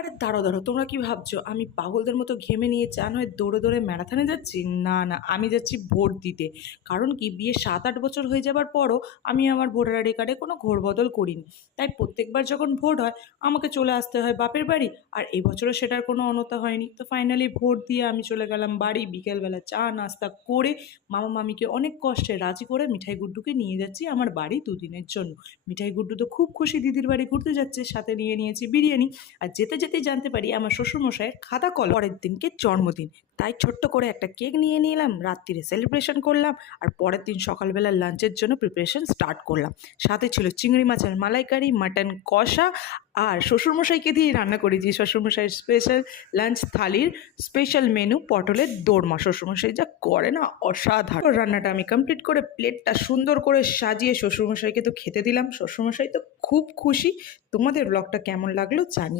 আরে দাঁড়াও, দাঁড়াও। তোমরা কি ভাবছো আমি পাগলদের মতো ঘেমে নিয়ে চান হয়ে দৌড়ে, দৌড়ে ম্যারাথনে যাচ্ছি? না, না, আমি যাচ্ছি ভোট দিতে। কারণ কি বিয়ের ৭-৮ বছর হয়ে যাবার পরও আমি আমার ভোটার আইডি কার্ডে কোনো ঘোরবদল করিনি। তাই প্রত্যেকবার যখন ভোট হয় আমাকে চলে আসতে হয় বাপের বাড়ি। আর এবছরও সেটার কোনো অনতা হয়নি। তো ফাইনালি ভোট দিয়ে আমি চলে গেলাম বাড়ি। বিকেলবেলা চা নাস্তা করে মামা-মামীকে অনেক কষ্টে রাজি করে মিঠাই গুড্ডুকে নিয়ে যাচ্ছি আমার বাড়ি ২ দিনের জন্য। মিঠাই গুড্ডু তো খুব খুশি দিদির বাড়ি ঘুরতে যাচ্ছে। সাথে নিয়ে নিয়েছি বিরিয়ানি। আর যেতে যেতেই জানতে পারি আমার শ্বশুরমশাইয়ের খাতা কলম পরের দিনকে জন্মদিন। তাই ছোট্ট করে একটা কেক নিয়ে নিলাম, রাত্রিরে সেলিব্রেশন করলাম। আর পরের দিন সকালবেলা লাঞ্চের জন্য প্রিপারেশন স্টার্ট করলাম। সাথে ছিল চিংড়ি মাছের মালাইকারি, মাটন কষা। আর শ্বশুরমশাইকে দিয়েই রান্না করেছি শ্বশুরমশাইয়ের স্পেশাল লাঞ্চ থালির স্পেশাল মেনু পটলের দোরমা। শ্বশুরমশাই যা করে না, অসাধারণ। রান্নাটা আমি কমপ্লিট করে প্লেটটা সুন্দর করে সাজিয়ে শ্বশুরমশাইকে তো খেতে দিলাম। শ্বশুরমশাই তো খুব খুশি। তোমাদের ব্লগটা কেমন লাগলো জানিও।